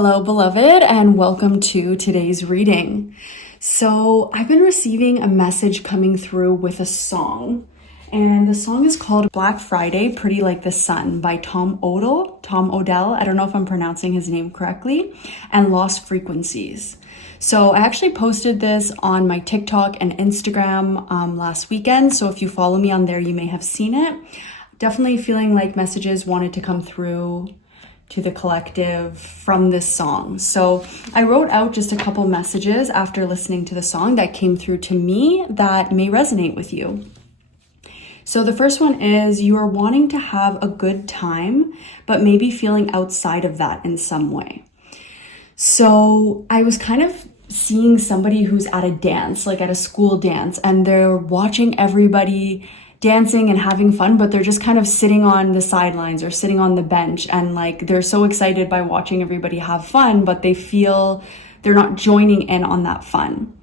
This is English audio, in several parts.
Hello, beloved, and welcome to today's reading. So, I've been receiving a message coming through with a song, and the song is called Black Friday, Pretty Like the Sun by Tom Odell. I don't know if I'm pronouncing his name correctly, and Lost Frequencies. So, I actually posted this on my TikTok and Instagram last weekend, so if you follow me on there, you may have seen it. Definitely feeling like messages wanted to come through to the collective from this song. So I wrote out just a couple messages after listening to the song that came through to me that may resonate with you. So the first one is, you are wanting to have a good time, but maybe feeling outside of that in some way. So I was kind of seeing somebody who's at a dance, like at a school dance, and they're watching everybody dancing and having fun, but they're just kind of sitting on the sidelines or sitting on the bench, and like they're so excited by watching everybody have fun, but they feel they're not joining in on that fun.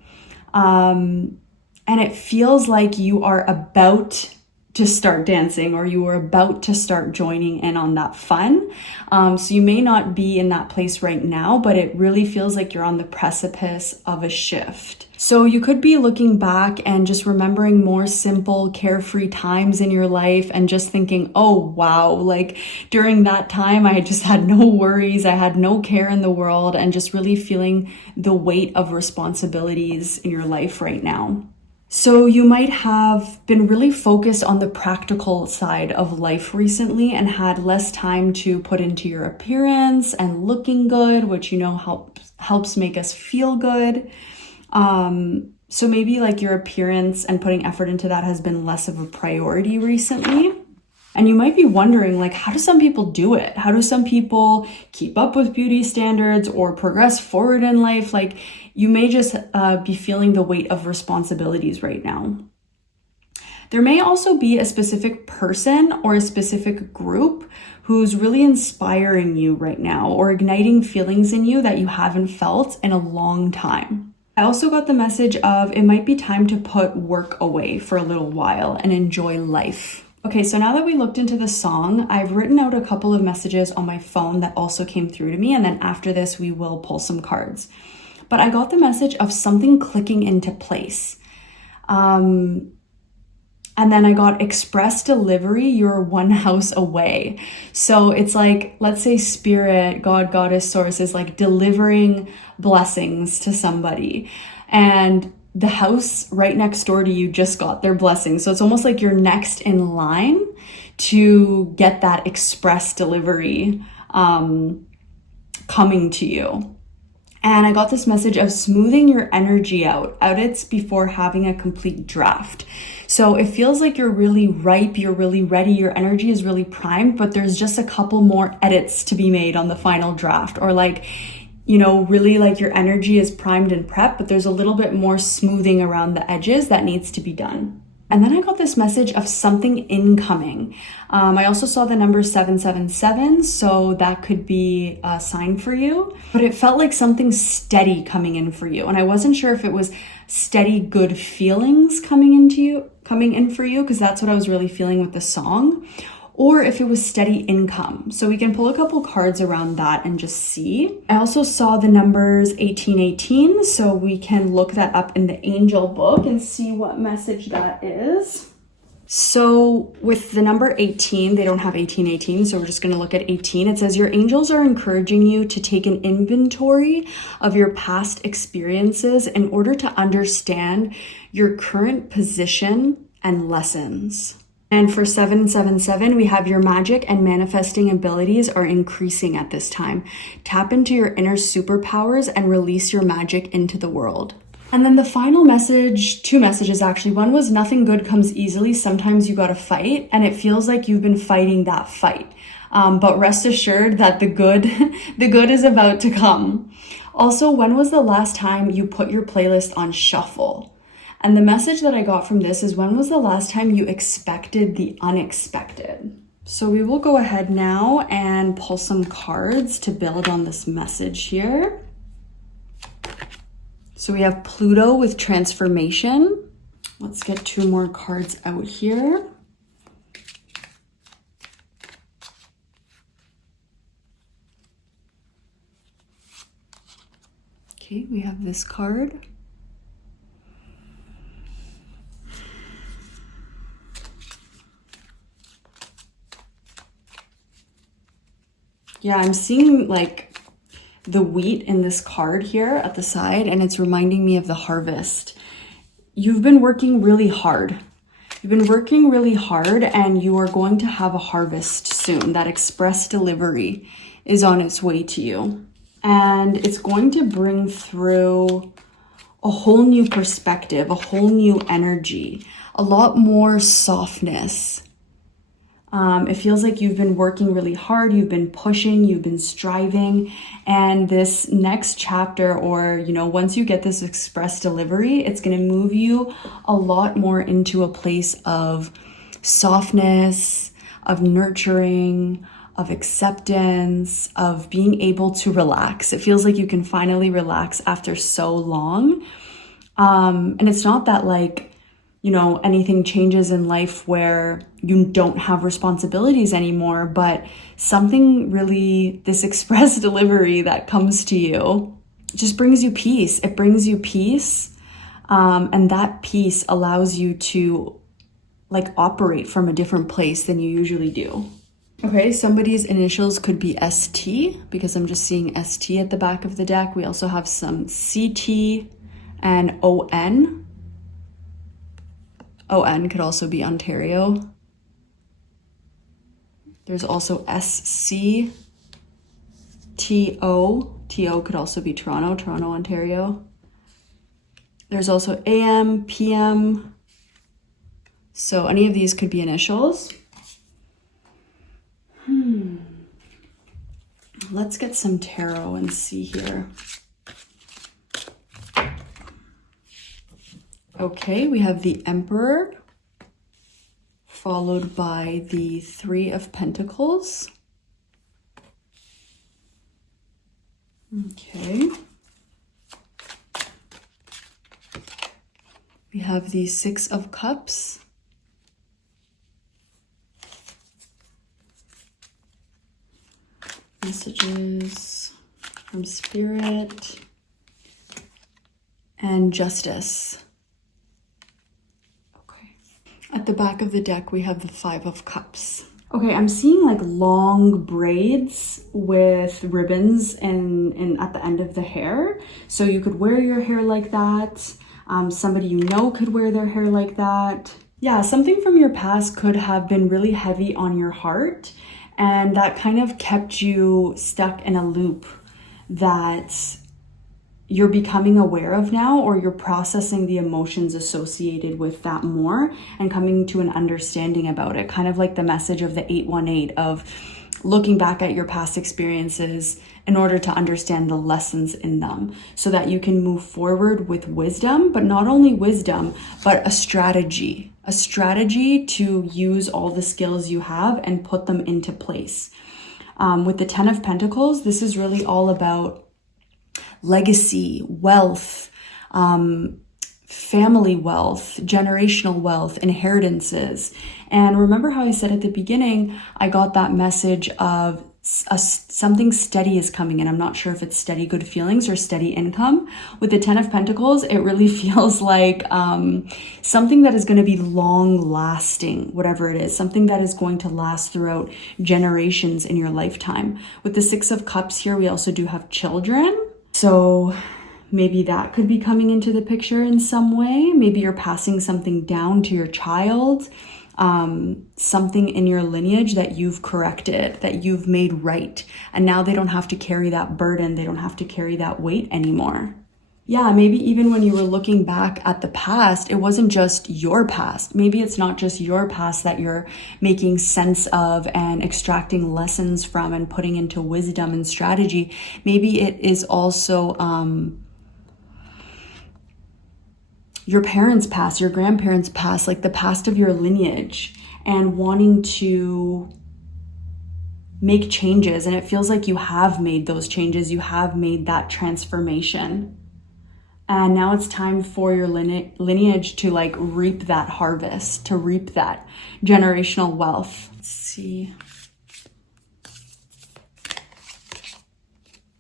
And it feels like you are about to start dancing, or you are about to start joining in on that fun. So you may not be in that place right now, but it really feels like you're on the precipice of a shift. So you could be looking back and just remembering more simple, carefree times in your life and just thinking, oh, wow, like during that time, I just had no worries. I had no care in the world, and just really feeling the weight of responsibilities in your life right now. So you might have been really focused on the practical side of life recently and had less time to put into your appearance and looking good, which helps make us feel good. So maybe like your appearance and putting effort into that has been less of a priority recently. And you might be wondering, like, how do some people do it? How do some people keep up with beauty standards or progress forward in life? Like, you may just be feeling the weight of responsibilities right now. There may also be a specific person or a specific group who's really inspiring you right now or igniting feelings in you that you haven't felt in a long time. I also got the message of it might be time to put work away for a little while and enjoy life. Okay, so now that we looked into the song, I've written out a couple of messages on my phone that also came through to me, and then after this, we will pull some cards. But I got the message of something clicking into place. And then I got express delivery, you're one house away. So it's like, let's say spirit, God, goddess, source is like delivering blessings to somebody. And the house right next door to you just got their blessing. So it's almost like you're next in line to get that express delivery coming to you. And I got this message of smoothing your energy out. Audits before having a complete draft. So it feels like you're really ripe, you're really ready, your energy is really primed, but there's just a couple more edits to be made on the final draft. Or like, really like your energy is primed and prepped, but there's a little bit more smoothing around the edges that needs to be done. And then I got this message of something incoming. I also saw the number 777, so that could be a sign for you. But it felt like something steady coming in for you. And I wasn't sure if it was steady good feelings coming in for you, because that's what I was really feeling with the song, or if it was steady income. So we can pull a couple cards around that and just see. I also saw the numbers 1818, so we can look that up in the angel book and see what message that is. So with the number 18, they don't have 1818, so we're just going to look at 18. It says, your angels are encouraging you to take an inventory of your past experiences in order to understand your current position and lessons. And for 777, we have your magic and manifesting abilities are increasing at this time. Tap into your inner superpowers and release your magic into the world. And then the final message, two messages actually. One was nothing good comes easily. Sometimes you got to fight, and it feels like you've been fighting that fight. But rest assured that the good is about to come. Also, when was the last time you put your playlist on shuffle? And the message that I got from this is, when was the last time you expected the unexpected? So we will go ahead now and pull some cards to build on this message here. So we have Pluto with transformation. Let's get two more cards out here. Okay, we have this card. Yeah, I'm seeing like the wheat in this card here at the side, and it's reminding me of the harvest. You've been working really hard. You've been working really hard, and you are going to have a harvest soon. That express delivery is on its way to you. And it's going to bring through a whole new perspective, a whole new energy, a lot more softness. It feels like you've been working really hard, you've been pushing, you've been striving, and this next chapter, or, you know, once you get this express delivery, it's going to move you a lot more into a place of softness, of nurturing, of acceptance, of being able to relax. It feels like you can finally relax after so long. And it's not that like, you know, anything changes in life where you don't have responsibilities anymore, but something really, this express delivery that comes to you just brings you peace. It brings you peace. And that peace allows you to like operate from a different place than you usually do. Okay, somebody's initials could be ST because I'm just seeing ST at the back of the deck. We also have some CT and ON. ON could also be Ontario. There's also SC, TO. TO could also be Toronto, Ontario. There's also AM, PM. So any of these could be initials. Let's get some tarot and see here. Okay, we have the Emperor, followed by the Three of Pentacles. Okay. We have the Six of Cups. Messages from Spirit. And Justice. At the back of the deck, we have the Five of Cups. Okay, I'm seeing like long braids with ribbons and at the end of the hair. So you could wear your hair like that. Somebody you know could wear their hair like that. Yeah, something from your past could have been really heavy on your heart, and that kind of kept you stuck in a loop that you're becoming aware of now, or you're processing the emotions associated with that more and coming to an understanding about it. Kind of like the message of the 818 of looking back at your past experiences in order to understand the lessons in them so that you can move forward with wisdom, but not only wisdom, but a strategy to use all the skills you have and put them into place. With the 10 of Pentacles, this is really all about legacy, wealth, family wealth, generational wealth, inheritances. And remember how I said at the beginning, I got that message of something steady is coming in. I'm not sure if it's steady good feelings or steady income. With the 10 of Pentacles, it really feels like something that is going to be long lasting, whatever it is, something that is going to last throughout generations in your lifetime. With the 6 of Cups here, we also do have children. So maybe that could be coming into the picture in some way. Maybe you're passing something down to your child, something in your lineage that you've corrected, that you've made right. And now they don't have to carry that burden. They don't have to carry that weight anymore. Yeah, maybe even when you were looking back at the past, it wasn't just your past. Maybe it's not just your past that you're making sense of and extracting lessons from and putting into wisdom and strategy. Maybe it is also your parents' past, your grandparents' past, like the past of your lineage, and wanting to make changes. And it feels like you have made those changes. You have made that transformation. And now it's time for your lineage to like reap that harvest, to reap that generational wealth. Let's see.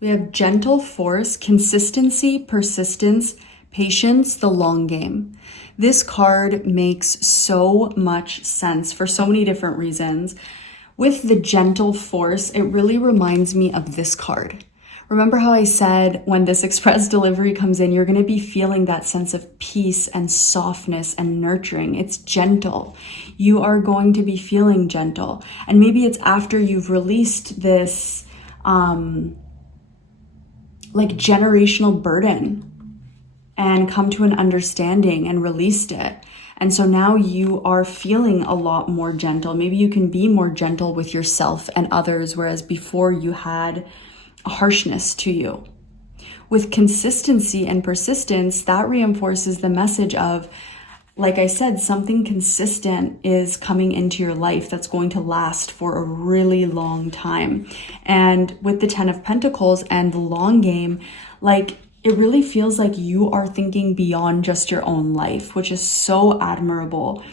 We have gentle force, consistency, persistence, patience, the long game. This card makes so much sense for so many different reasons. With the gentle force, it really reminds me of this card. Remember how I said when this express delivery comes in, you're going to be feeling that sense of peace and softness and nurturing. It's gentle. You are going to be feeling gentle. And maybe it's after you've released this like generational burden and come to an understanding and released it. And so now you are feeling a lot more gentle. Maybe you can be more gentle with yourself and others, whereas before you had a harshness to you. With consistency and persistence, that reinforces the message of, like I said, something consistent is coming into your life that's going to last for a really long time. And with the 10 of Pentacles and the long game, like it really feels like you are thinking beyond just your own life, which is so admirable.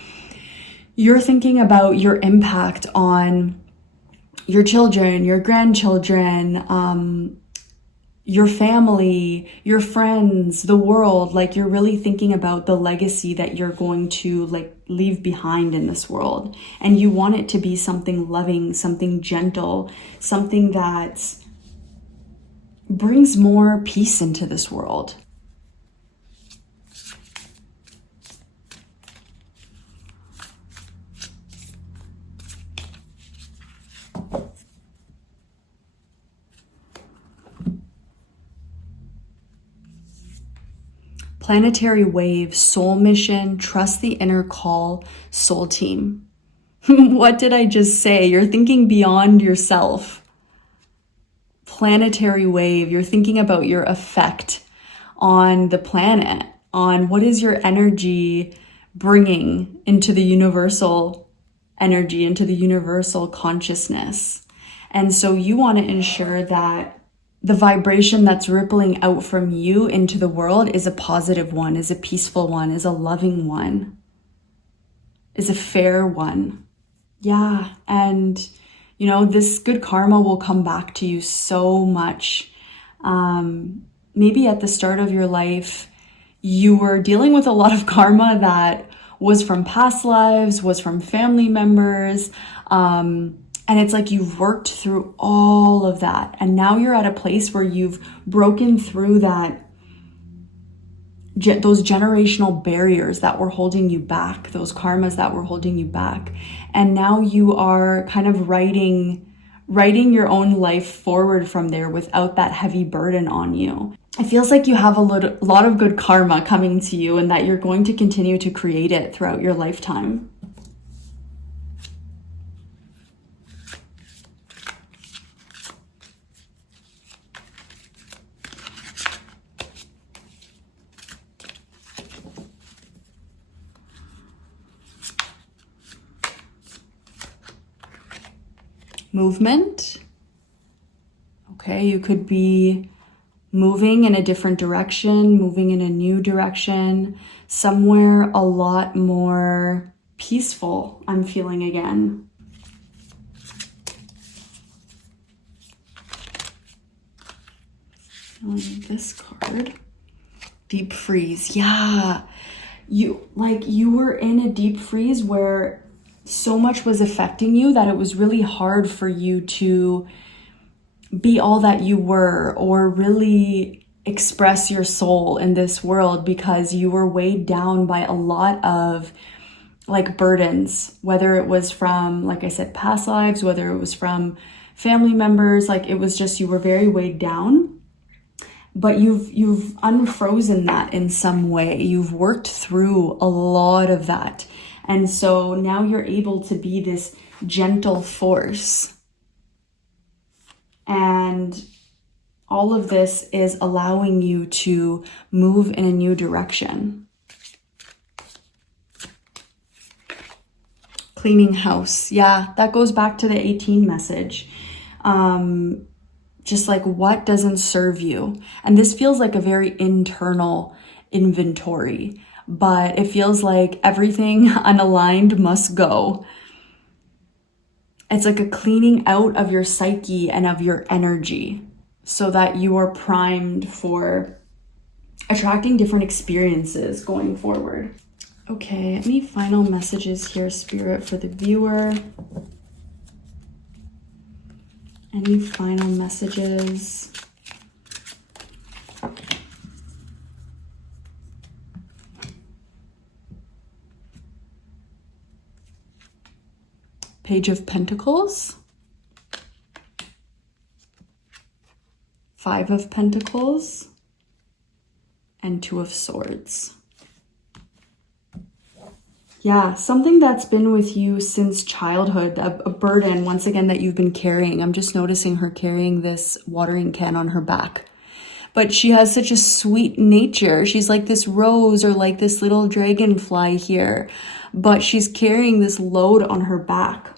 You're thinking about your impact on your children, your grandchildren, your family, your friends, the world. Like you're really thinking about the legacy that you're going to like leave behind in this world. And you want it to be something loving, something gentle, something that brings more peace into this world. Planetary wave, soul mission, trust the inner call, soul team. What did I just say? You're thinking beyond yourself. Planetary wave, you're thinking about your effect on the planet, on what is your energy bringing into the universal energy, into the universal consciousness. And so you want to ensure that the vibration that's rippling out from you into the world is a positive one, is a peaceful one, is a loving one, is a fair one. Yeah, and you know, this good karma will come back to you so much. Maybe at the start of your life, you were dealing with a lot of karma that was from past lives, was from family members, and it's like you've worked through all of that. And now you're at a place where you've broken through that, those generational barriers that were holding you back, those karmas that were holding you back. And now you are kind of writing your own life forward from there without that heavy burden on you. It feels like you have a lot of good karma coming to you and that you're going to continue to create it throughout your lifetime. Movement. Okay, you could be moving in a different direction, moving in a new direction, somewhere a lot more peaceful, I'm feeling again. This card, deep freeze. Yeah, you were in a deep freeze where so much was affecting you that it was really hard for you to be all that you were or really express your soul in this world because you were weighed down by a lot of like burdens, whether it was from, like I said, past lives, whether it was from family members, like it was just, you were very weighed down. But you've unfrozen that in some way. You've worked through a lot of that. And so now you're able to be this gentle force. And all of this is allowing you to move in a new direction. Cleaning house. Yeah, that goes back to the 18 message. Just like what doesn't serve you. And this feels like a very internal inventory, but it feels like everything unaligned must go. It's like a cleaning out of your psyche and of your energy. so that you are primed for attracting different experiences going forward. Okay, any final messages here, Spirit, for the viewer? Any final messages? Page of Pentacles. 5 of Pentacles. And 2 of Swords. Yeah, something that's been with you since childhood, a burden, once again, that you've been carrying. I'm just noticing her carrying this watering can on her back. But she has such a sweet nature. She's like this rose or like this little dragonfly here. But she's carrying this load on her back.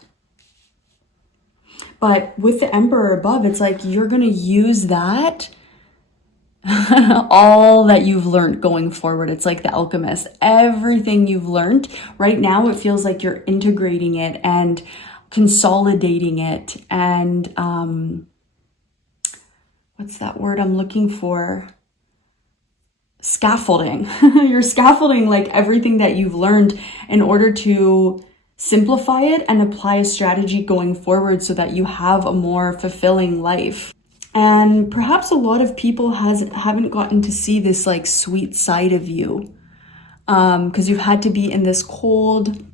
But with the Emperor above, it's like you're going to use that all that you've learned going forward. It's like the alchemist. Everything you've learned right now, it feels like you're integrating it and consolidating it. And what's that word I'm looking for? Scaffolding. You're scaffolding like everything that you've learned in order to simplify it and apply a strategy going forward so that you have a more fulfilling life. And perhaps a lot of people haven't gotten to see this like sweet side of you, because you've had to be in this cold,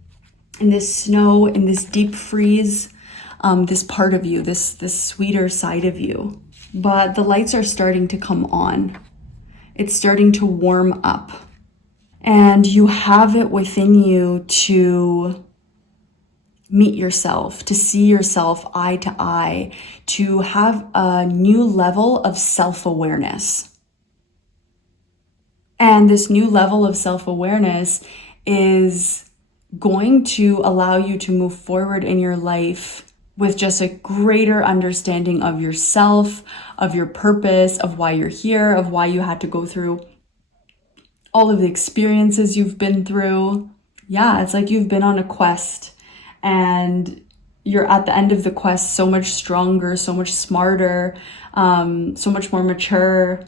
in this snow, in this deep freeze, this part of you, this sweeter side of you. But the lights are starting to come on. It's starting to warm up. And you have it within you to meet yourself, to see yourself eye to eye, to have a new level of self-awareness. And this new level of self-awareness is going to allow you to move forward in your life with just a greater understanding of yourself, of your purpose, of why you're here, of why you had to go through all of the experiences you've been through. Yeah, it's like you've been on a quest. And you're at the end of the quest so much stronger, so much smarter, so much more mature.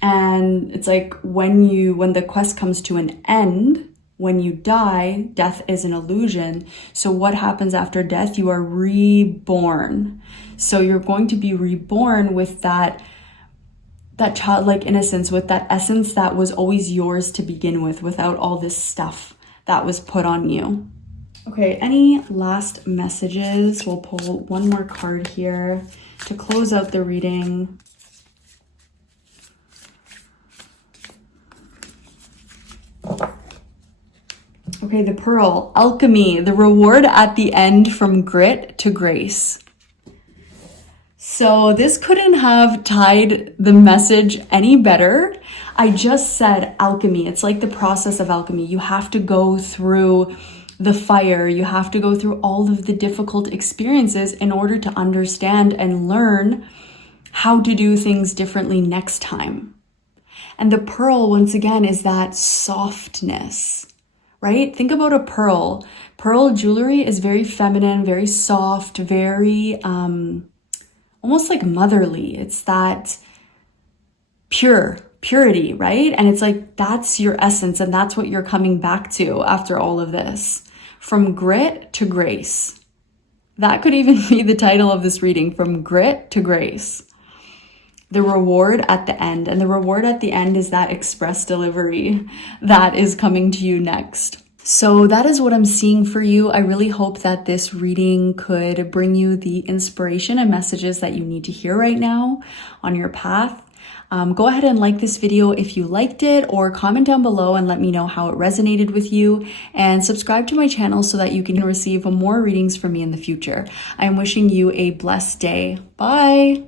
And it's like when the quest comes to an end, when you die, death is an illusion. So what happens after death? You are reborn. So you're going to be reborn with that childlike innocence, with that essence that was always yours to begin with, without all this stuff that was put on you. Okay, any last messages? We'll pull one more card here to close out the reading. Okay, the Pearl, Alchemy, the reward at the end from grit to grace. So this couldn't have tied the message any better. I just said alchemy. It's like the process of alchemy. You have to go through the fire. You have to go through all of the difficult experiences in order to understand and learn how to do things differently next time. And the pearl, once again, is that softness, right? Think about a pearl. Pearl jewelry is very feminine, very soft, very almost like motherly. It's that purity, right? And it's like, that's your essence, and that's what you're coming back to after all of this. From grit to grace. That could even be the title of this reading, From Grit to Grace. The reward at the end. And the reward at the end is that express delivery that is coming to you next. So that is what I'm seeing for you. I really hope that this reading could bring you the inspiration and messages that you need to hear right now on your path. Go ahead and like this video if you liked it, or comment down below and let me know how it resonated with you, and subscribe to my channel so that you can receive more readings from me in the future. I am wishing you a blessed day. Bye.